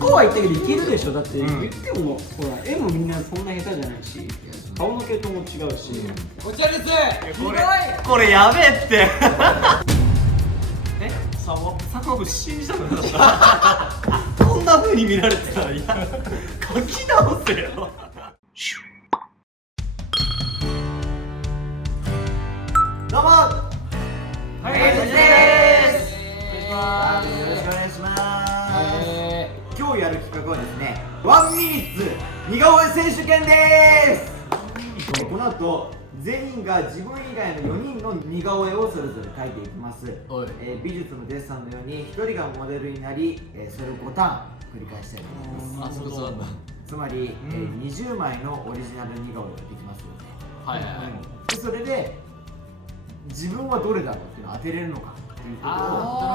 こうは言ったけどいけるでしょ。だって言ってもほら絵もみんなそんな下手じゃないし、顔の系統も違うし。こちらです。これやべえって佐野部信じたくなかったこんな風に見られてたらいや書き直せよ。どうも。はい、こちです。よろしくお願いします。今日やる企画はですね、ワンミニッツ似顔絵選手権です。この後全員が自分以外の4人の似顔絵をそれぞれ描いていきます。美術のデッサンのように1人がモデルになり、それを5ターン繰り返したいと思います。つまり、20枚のオリジナル似顔絵ができますよね。はいはいはい。それで自分はどれだろうっていうのを当てれるのかっていうことを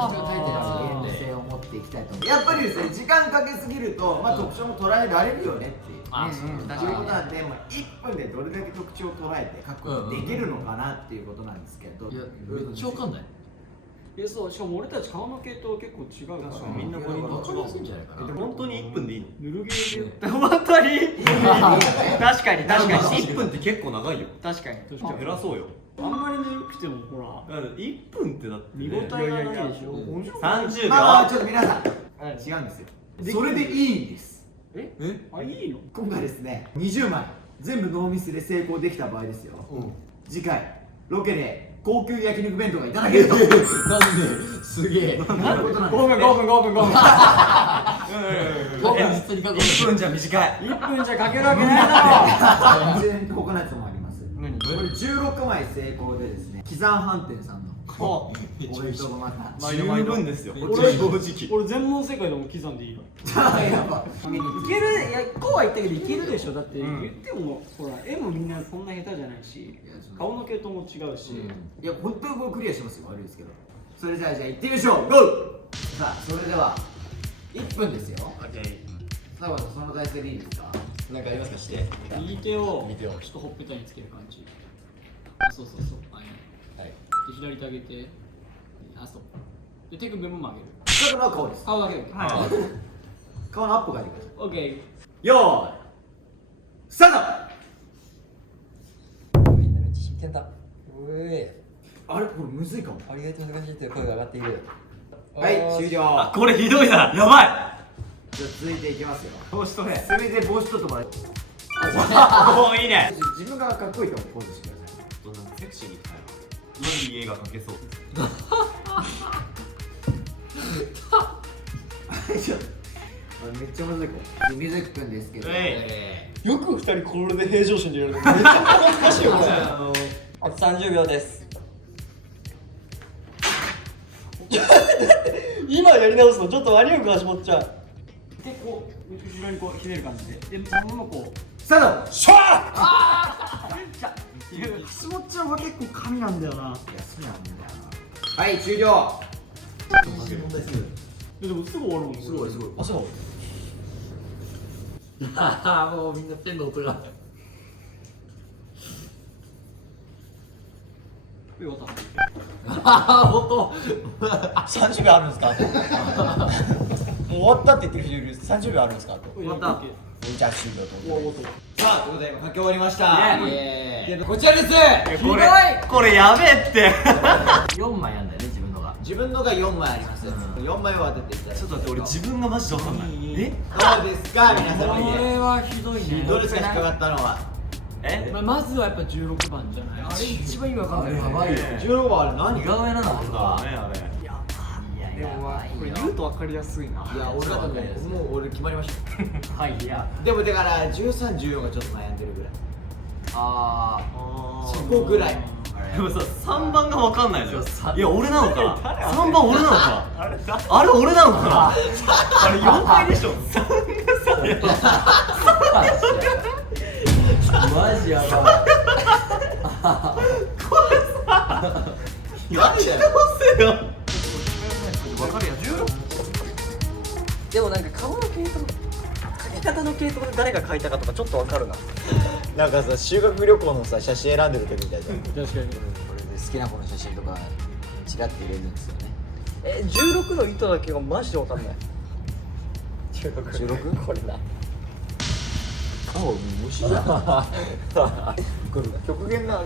楽しく書いてるゲーム性を持っていきたいと思います。やっぱりですね、時間かけすぎると、特徴も捉えられるよねっていう。そういうことなんで、1分でどれだけ特徴を捉えて書くことができるのかなっていうことなんですけど。いや、めっちゃわかんない。いや、そう、しかも俺たち顔の系統結構違うから。みんなポイント違うんじゃないかな。本当に1分でいいの？ぬるゲーで言った。本当に確かに1分って結構長いよ。確かに減らそうよ。あんまりぬるくてもほら1分ってだって見応えがないでしょ。30秒。ちょっと皆さん違うんですよ。それでいいんです。あ、いいの？今回ですね、20枚全部ノーミスで成功できた場合ですよ。次回ロケで高級焼肉弁当がいただけると。なんですげえ。5分1分じゃ短い。1分じゃかけるわけないだろ。全然他のやつもあります。これ16枚成功でですね、喜山飯店さんのお弁当がまた十分ですよ。俺全問正解でも刻んでいいの？やばい。いける。いや、こうは言ったけどいけるでしょ。だって言ってもほら絵もみんなそんな下手じゃないし、顔の系統も違うし。いや、本当にこうクリアしますよ。悪いですけど。それじゃあ行ってみましょう。ゴー。さあ、それでは1分ですよ。最後その体勢でいいですか？なんかありますか？して右手をちょっとほっぺたにつける感じ。あ、そう。はい。で、左手上げて、あ、そう。で、手首も曲げる。近くの顔です。顔だけ。顔のアップがいいです。オッケー。よーいスターみんなめっちゃ真剣だ。ト。あれこれむずいかも。ありがとう難しいという声が上がっている。はい、終了。これひどいな。やばい。じゃあ続いていきますよ。帽子取れ。せめて帽子取ってもらって。もういいね。自分がかっこいいと思うポーズしてください。どんなセクシーにいい絵が描けそう。ちょっとめっちゃむずいかも。水くんですけど、よく2人これで平常心でやるの。めっちゃ難しいよこれ。あと30秒です。今やり直すのちょっと割りよく足持っちゃう。で、こう後ろにこうひねる感じで、でそのままこうスタート。シャー。足持っちゃうが結構神なんだよな。いや、そうなんだよな。はい、終了。でもすぐ終わるもん。すごい。あ、そう。もうみんなペンの音が。終わった。本当。30秒あるんですか？もう終わったって言ってる人いる。30秒あるんですか？終わった。じゃあ終了と。さあ、ということで今書き終わりました。こちらです。これやべえって4枚あんだよね、自分のが。自分のが4枚あります。4枚を当てていただきます。ちょっと待って、俺自分がマジでわかんない。どうですか皆様。これはひどいね。どうですか引っかかったのは。まずはやっぱ16番じゃない。あれ一番意味わかんない。やばいよ。 16番あれ何？似顔絵なのか。でもこれ言うと分かりやすいな。いや、俺だとね、もう俺決まりました。はい、いや。でもだから13、14がちょっと悩んでるぐらい。そこぐらい。でもさ、3番がわかんないのよ。いや、俺なのか。3番俺なのか。あれ俺なのかな。あれ4回でしょ。3がさ。マジやばい。やってますよ。わかるやん。でもなんか顔の系統、描き方の系統で誰が描いたかとかちょっとわかるな。なんかさ、修学旅行のさ、写真選んでる時みたいじゃん。確かに。これで好きな子の写真とかチラって入れるんですよね。16の糸だけがマジでわかんない。16これな青虫じゃんこれ極限なさ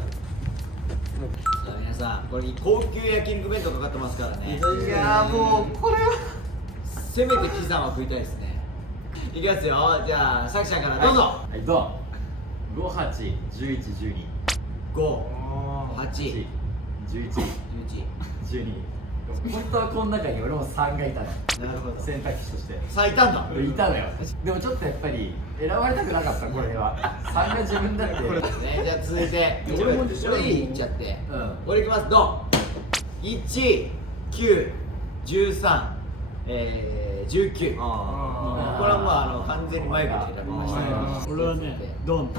あ皆さんこれ高級焼肉弁当かかってますからね。いやーもうこれはせめてピザは食いたいですね。いきますよ。じゃあさきちゃんからどうぞ。はいどう58、11、12 5、8、 11、 11。 12本当はこの中に俺も3がいたのなるほど。選択肢としてさあいたんだ。いたのよでもちょっとやっぱり選ばれたくなかったこれは3が自分だってね、じゃあ続いて俺もこれいっちゃって、うんこれいきます。ドン。1、9、13、19。これは完全に前から選びましたね。俺はねドン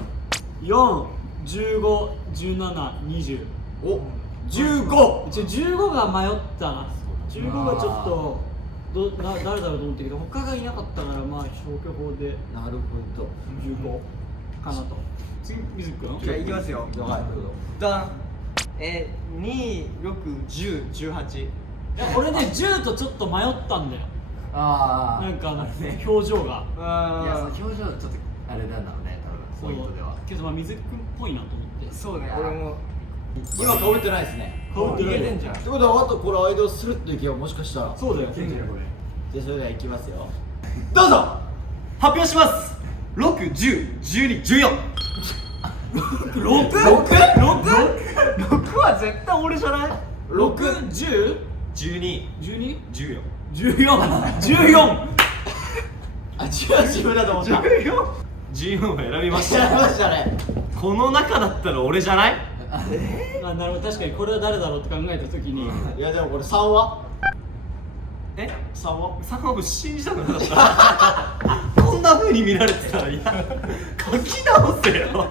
4、15、17、20お、15。一応15が迷ったな。15がちょっと誰だろうと思ったけど他がいなかったからまあ消去法でなるほど。 15かなと。次水くん。じゃあいきますよ。はい、どうぞ。ダン2、6、10、18。俺ね10とちょっと迷ったんだよ。あなんか表情が。いやその表情ちょっとあれなんだろうね多分ポイントではけどまあ水くんっぽいなと思って。そうね、俺も今かぶってないですね。顔ってない入れてんじゃん。ってことはあとこれ間をスルッといけばもしかしたら。そうだよ。いけんじゃんこれじゃあそれではいきますよ。どうぞ。発表します。6、10、12、14。6？ 6は絶対俺じゃない？ 6、10、 12、 12、 14。 14。あ、違う自分だと思った。 14を選びましやりた。ましたね。この中だったら俺じゃない？あ、なるほど。確かにこれは誰だろうって考えたときに、いやでもこれ3はえ？3は3は信じたくなかったこんな風に見られてたらいや書き直せよわ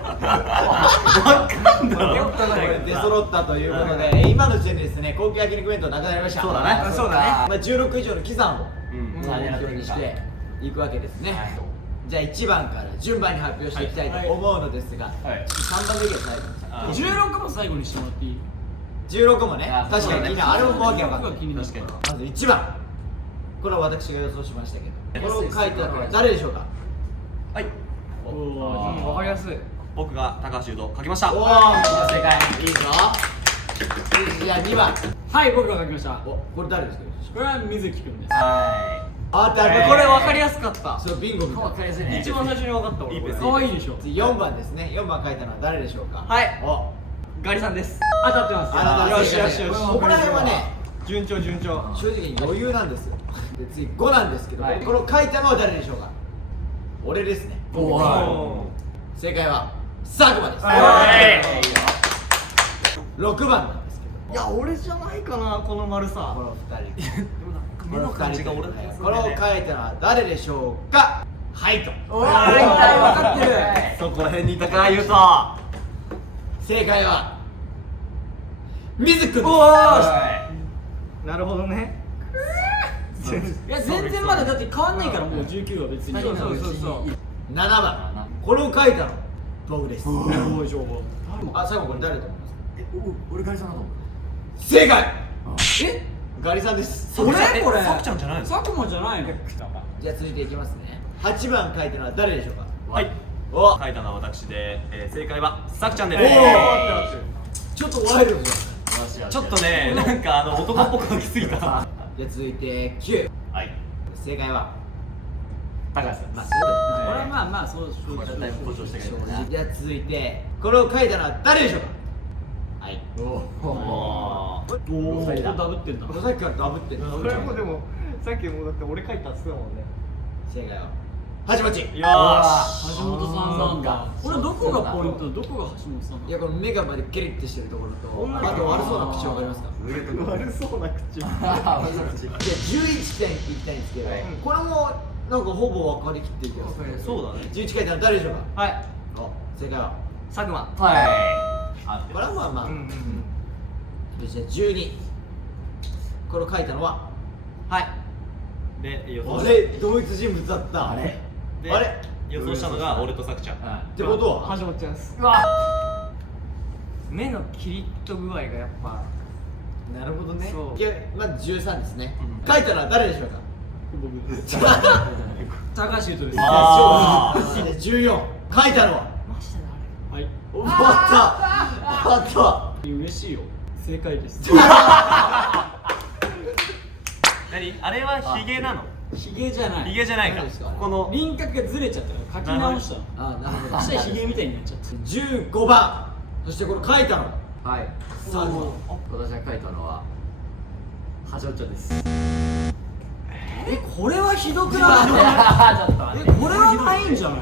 かんだろこれ出揃ったということで、今の時点でですね、高級焼肉弁当なくなりました。そうだねそうだねまあ16以上の刻んをうん目標にしていくわけですね。じゃあ1番から順番に発表していきたいと思うのですが、はい3番目が最後に。あ16も最後にしてもらっていい？ 16もね、あ確かに気になる。あれもわけわかんない。気になる。確かにまず1番、これは私が予想しましたけど、これを書いてあるのは誰でしょうか？はいおーわかりやすい僕が高橋優斗書きましたおー、正解。いいぞ。じゃあ2番。はい、僕が書きました。お、これ誰ですか？これは水木くんです。はあってある。これ分かりやすかったそう、ビンゴみたいな。分かりやすいね一番最初に分かった俺いいペース可愛いでしょ。次4番ですね。4番書いたのは誰でしょうか？はいお、ガリさんです当たってます。あなたよしよしよしここら辺はね、順調順調正直余裕なんですよ。で次5なんですけど、はいこれを書いたのは誰でしょうか？俺ですね。お正解は佐久間です。6番なんですけど、いや俺じゃないかなこの丸こさの2人。目の感じが俺これを書いたのは誰でしょうか？はいと。おー、大体分かってる。そこら辺にいたか優斗正解は水くんです。なるほどねいや、全然まだだって変わんないから、もう19は別に。そうそう7番、これを書いたの僕です。すごい情報。あ、最後これ誰だと思いますか？俺ガリさんだと思う正解。ガリさんです。俺これ。さくちゃんじゃないの佐久間じゃないの？じゃあ続いていきますね。8番書いたのは誰でしょうか？はいお、書いたのは私で、正解はさくちゃんですちょっとワイルドじゃん。ちょっとねなんか男っぽく書きすぎたじゃあ続いて9。はい正解は高橋さんまあそうだよこれはまあまあ、そうこれだいぶ誇張してくれるねじゃあ続いてこれを書いたのは誰でしょうか？はい。あーおー、ダブってんだ。これさっきからダブってる。それもでもさっきもだって俺書いたっつってたもんね正解ははじまち。よーし橋本さんなんだ。これどこがポイント？どこが橋本さんなの？いやこの目がまでケリッてしてるところと、あと悪そうな口わかりますか？悪そうな口じゃあ11点いきたいんですけど、これもなんかほぼ分かりきってるけど、そうだね11書いたのは誰でしょうか？はいお、正解は佐久間はい合ってこれはまあまあ、うんうんじゃあ12これを書いたのははいで予想あれ同一人物だった。あれであれ予想したのが俺とさくちゃんってことは橋本ちゃんですうわ、目のキリッと具合がやっぱなるほどね。そういやまず13ですね、うん書いたのは誰でしょうか？高橋優斗です。あ14書いたのははい。終わった嬉しいよ。正解です。何あれはヒゲなの？ヒゲじゃない。ヒゲじゃないか。この輪郭がずれちゃったから書き直したの。あなるほどそしたらヒゲみたいになっちゃった。15番そしてこれ書いたのはいさあ私が書いたのははじょちょですこれはひどくない？ちょっと待ってこれはないんじゃない？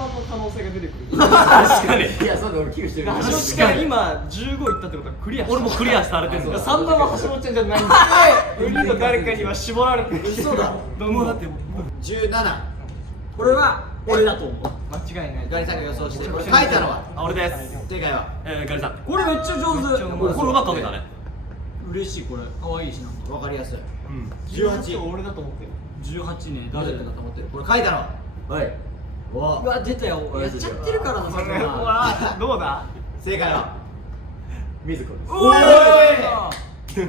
確かに。いやそうだ俺危惧してる確かに今15いったってことはクリア。俺もクリアされてるんだ。 3番は橋本ちゃんじゃないんだ4人の誰かには絞られてる。嘘だもうだってもう17これは俺だと思う。間違いない。ガリさんが予想してこれ書いたのはあ、俺です。正解はガリさん。これめっちゃ上手。これうまく書けたね。嬉しいこれ。可愛いしなんか。わかりやすいうん。 18俺だと思ってる。 18ね。誰だと思ってるこれ書いたのははいおうわ出たよ。やっちゃってるからなそれは。わどうだ？正解は水子ですおい。な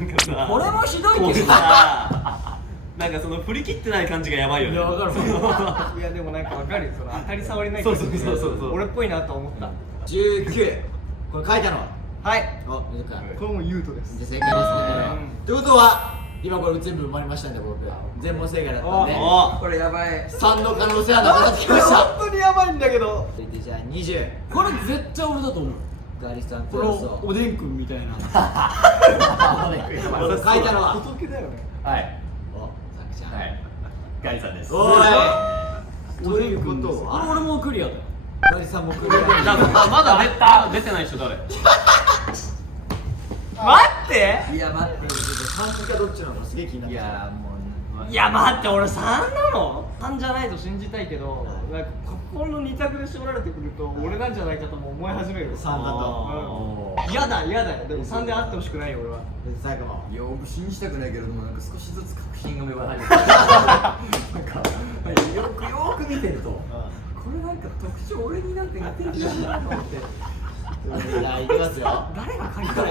んかさ。これもひどいけど。なんかその振り切ってない感じがやばいよね。いやわかる。いやでもなんかわかるよ。その当たり障りない感じ。そう。俺っぽいなと思った。 19これ書いたのははい。お水川これもユートです。じゃあ正解ですねということは今これ全部埋まりましたんで僕全問正解だったんでおこれやばい3の可能性はなくなってきました本当にやばいんだけど。続いてじゃあ20これ絶対俺だと思う。ガリさんこのおでんくんみたいな。書いたのは仏だよね。はいおさくちゃんはいガリさんですおいということは俺もクリアだよ。ガリさんもクリアまだ出てない人誰？待って。いや待って3かどっちなのかすげえ気になっていやもういや待って俺3なの？3じゃないと信じたいけど、なんかここの2択で絞られてくると俺なんじゃないかとも思い始める。 3だとうん嫌だよ。でも3であってほしくないよ俺は。最後のいや僕信じたくないけどもなんか少しずつ確信が芽生え始めたなんかよく見てるとこれなんか特徴俺になんか似てる気がするなと思ってじゃあいきますよ誰が書いたこれ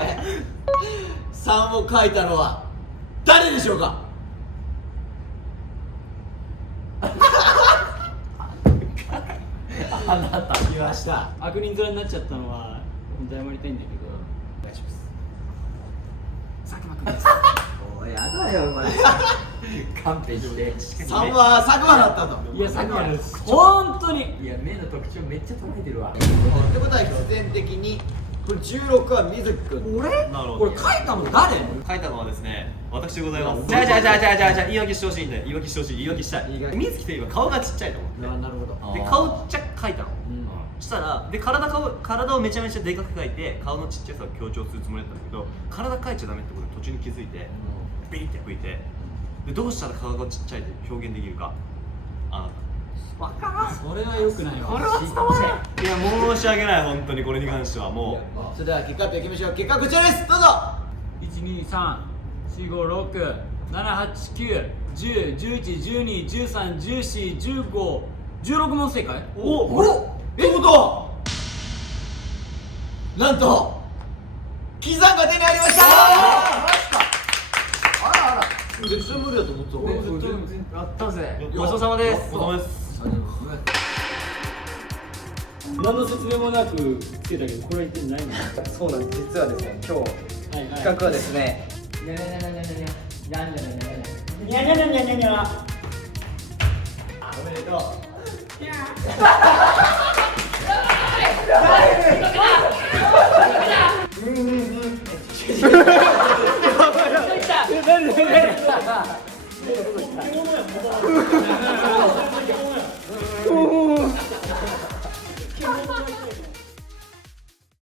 3を書いたのは誰でしょうかあなた来ました悪人面になっちゃったのは本当謝りたいんだけど。お願いします佐久間くんです。おいやだよマジで勘弁して3は佐久間だったといや佐久間です。本当に。いや目の特徴めっちゃ捉えてるわってことは必然的にこれ16は水くん俺？なるほど。これ書いたの誰？書いたのはですね、私でございます。じゃあ言い訳してほしいんで、言い訳したい。水木といえば顔がちっちゃいと思って。なるほどで顔ちっちゃく描いたの。うんそしたらで体をめちゃめちゃでかく描いて顔のちっちゃさを強調するつもりだったんだけど、体描いちゃダメってことで途中に気づいてビリって吹いて、でどうしたら顔がちっちゃいって表現できるかあなた。それは良くないわ。これは伝わらない。いや申し訳ない本当にこれに関してはもう。それでは結果発表いきましょう結果こちらですどうぞ12345678910111213141516問正解。おってことはなんとキザンが手に入りました絶対無理だと思ってた俺絶対やったぜごちそうさまです。お疲れ様です何の説明もなくつけたけどこれは一体何なの？そうなんです実はですね今日はい企画はですねにゃにゃにゃにゃにゃ。おめでとう